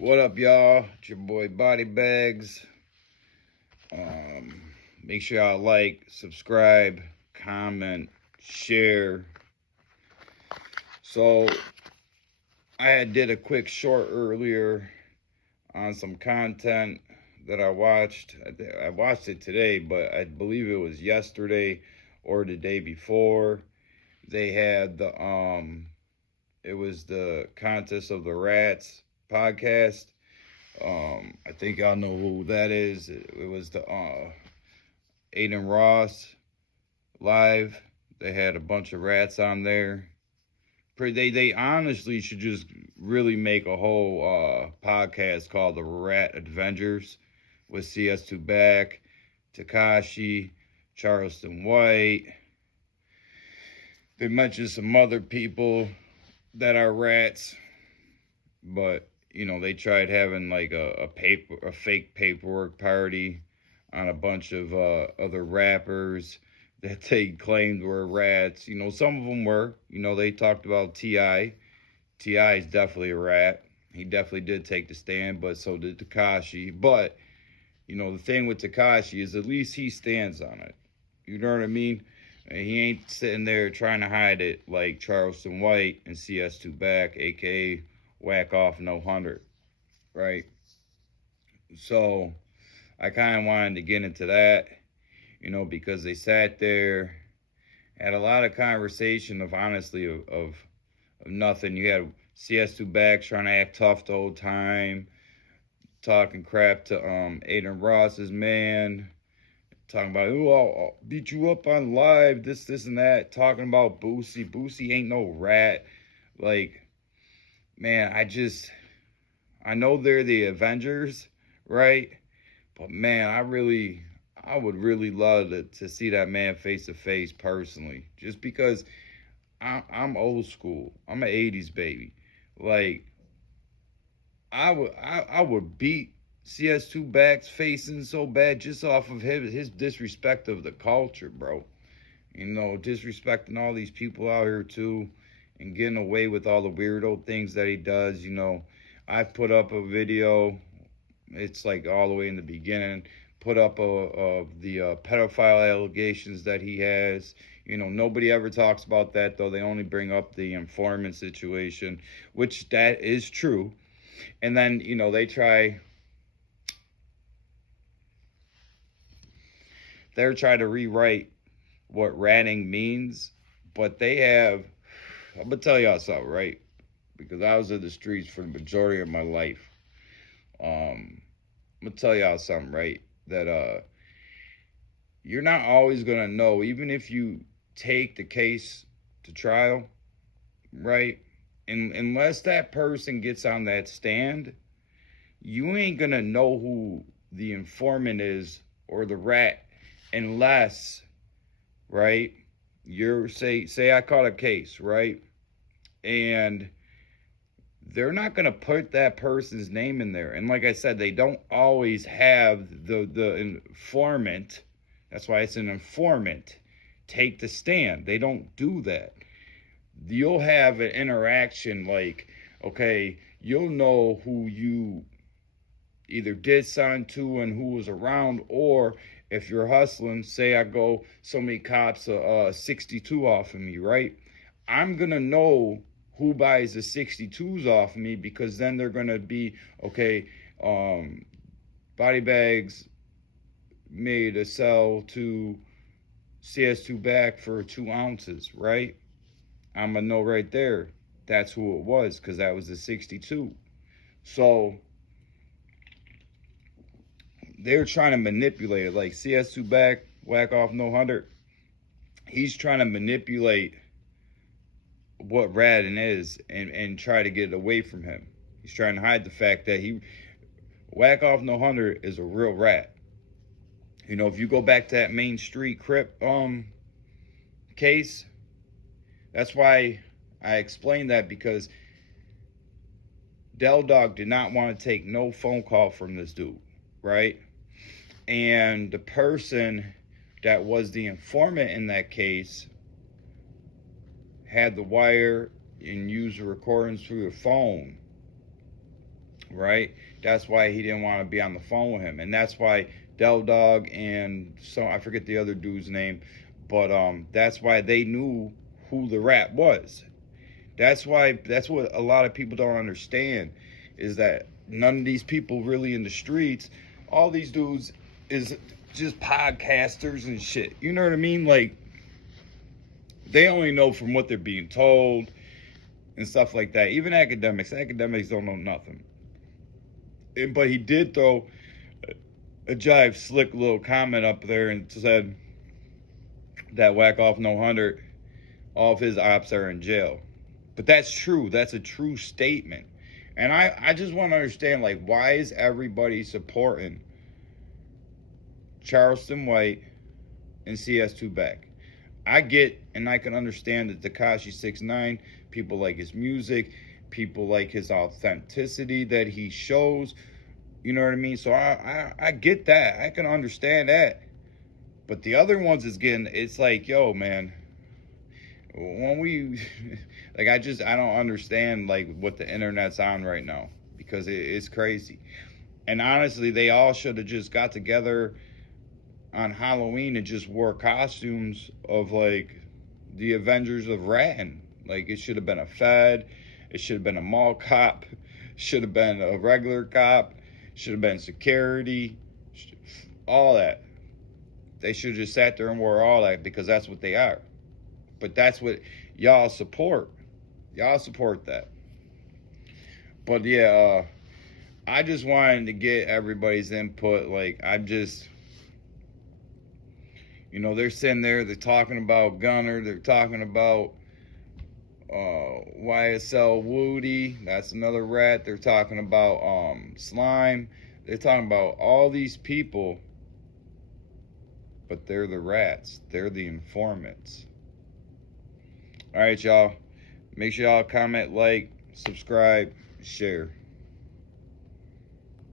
What up, y'all? It's your boy Body Bags. Make sure y'all like, subscribe, comment, share. So I did a quick short earlier on some content that I watched. I watched it today, but I believe it was yesterday or the day before. They had it was the Contest of the Rats podcast. I think y'all know who that is. It was the Aiden Ross live. They had a bunch of rats on there. They honestly should just really make a whole podcast called the Rat Avengers with CS2 Back, Takashi, Charleston White. They mentioned some other people that are rats, but they tried having like a fake paperwork party on a bunch of other rappers that they claimed were rats. Some of them were. They talked about Ti. Ti is definitely a rat. He definitely did take the stand, but so did Takashi. But the thing with Takashi is at least he stands on it. You know what I mean? And he ain't sitting there trying to hide it like Charleston White and CS2 Back, aka Whack Off No 100, right? So I kind of wanted to get into that, because they sat there, had a lot of conversation of honestly of nothing. You had CS2 Back trying to act tough the whole time, talking crap to Aiden Ross's man, talking about, oh, I'll beat you up on live, this, and that, talking about Boosie. Boosie ain't no rat. Like, man, I know they're the Avengers, right? But man, I would really love to see that man face to face personally, just because I'm old school. I'm an '80s baby. Like, I would beat CS2 Back's facing so bad just off of his disrespect of the culture, bro. Disrespecting all these people out here too, and getting away with all the weirdo things that he does. I put up a video. It's like all the way in the beginning. Put up of the pedophile allegations that he has. Nobody ever talks about that, though. They only bring up the informant situation, which that is true. And then, they're trying to rewrite what ratting means, but I'm gonna tell y'all something, right? Because I was in the streets for the majority of my life. I'm gonna tell y'all something, right? That you're not always gonna know, even if you take the case to trial, right? And unless that person gets on that stand, you ain't gonna know who the informant is or the rat unless, right? You're say I caught a case, right? And they're not going to put that person's name in there. And like I said, they don't always have the informant. That's why it's an informant. Take the stand. They don't do that. You'll have an interaction like, okay, you'll know who you either did sign to and who was around, or if you're hustling, say I go, so many cops 62 off of me, right? I'm gonna know who buys the 62s off of me, because then they're gonna be, okay, Body Bags made a sell to CS2 Back for 2 ounces, right? I'm gonna know right there that's who it was, because that was the 62. So they're trying to manipulate it. Like CS2 Back, Whack Off No 100, he's trying to manipulate what Radin is, and try to get it away from him. He's trying to hide the fact that Whack Off No 100 is a real rat. If you go back to that Main Street Crip case, that's why I explained that, because Del Dog did not want to take no phone call from this dude, right? And the person that was the informant in that case had the wire and used the recordings through the phone. right? That's why he didn't want to be on the phone with him, and that's why Del Dog and so I forget the other dude's name, but that's why they knew who the rat was. That's what a lot of people don't understand is that none of these people really in the streets, all these dudes is just podcasters and shit. You know what I mean? Like they only know from what they're being told and stuff like that. Even academics don't know nothing. But he did throw a jive slick little comment up there and said that whack off no 100, all of his ops are in jail. But that's true. That's a true statement. And I just want to understand, like, why is everybody supporting Charleston White and CS2 back? I get and I can understand that Tekashi 6ix9ine, people like his music, people like his authenticity that he shows. You know what I mean? So I get that. I can understand that. But the other ones is getting, it's like, yo, man, when we, like, I don't understand, like, what the internet's on right now. Because it's crazy. And honestly, they all should have just got together on Halloween and just wore costumes of, like, the Avengers of Ratton. Like, it should have been a Fed. It should have been a mall cop. Should have been a regular cop. Should have been security. All that. They should have just sat there and wore all that because that's what they are. But that's what y'all support. Y'all support that. But yeah, I just wanted to get everybody's input. Like, I'm just, you know, they're sitting there, they're talking about Gunner, they're talking about YSL Woody, that's another rat. They're talking about Slime. They're talking about all these people, but they're the rats. They're the informants. All right, y'all. Make sure y'all comment, like, subscribe, share.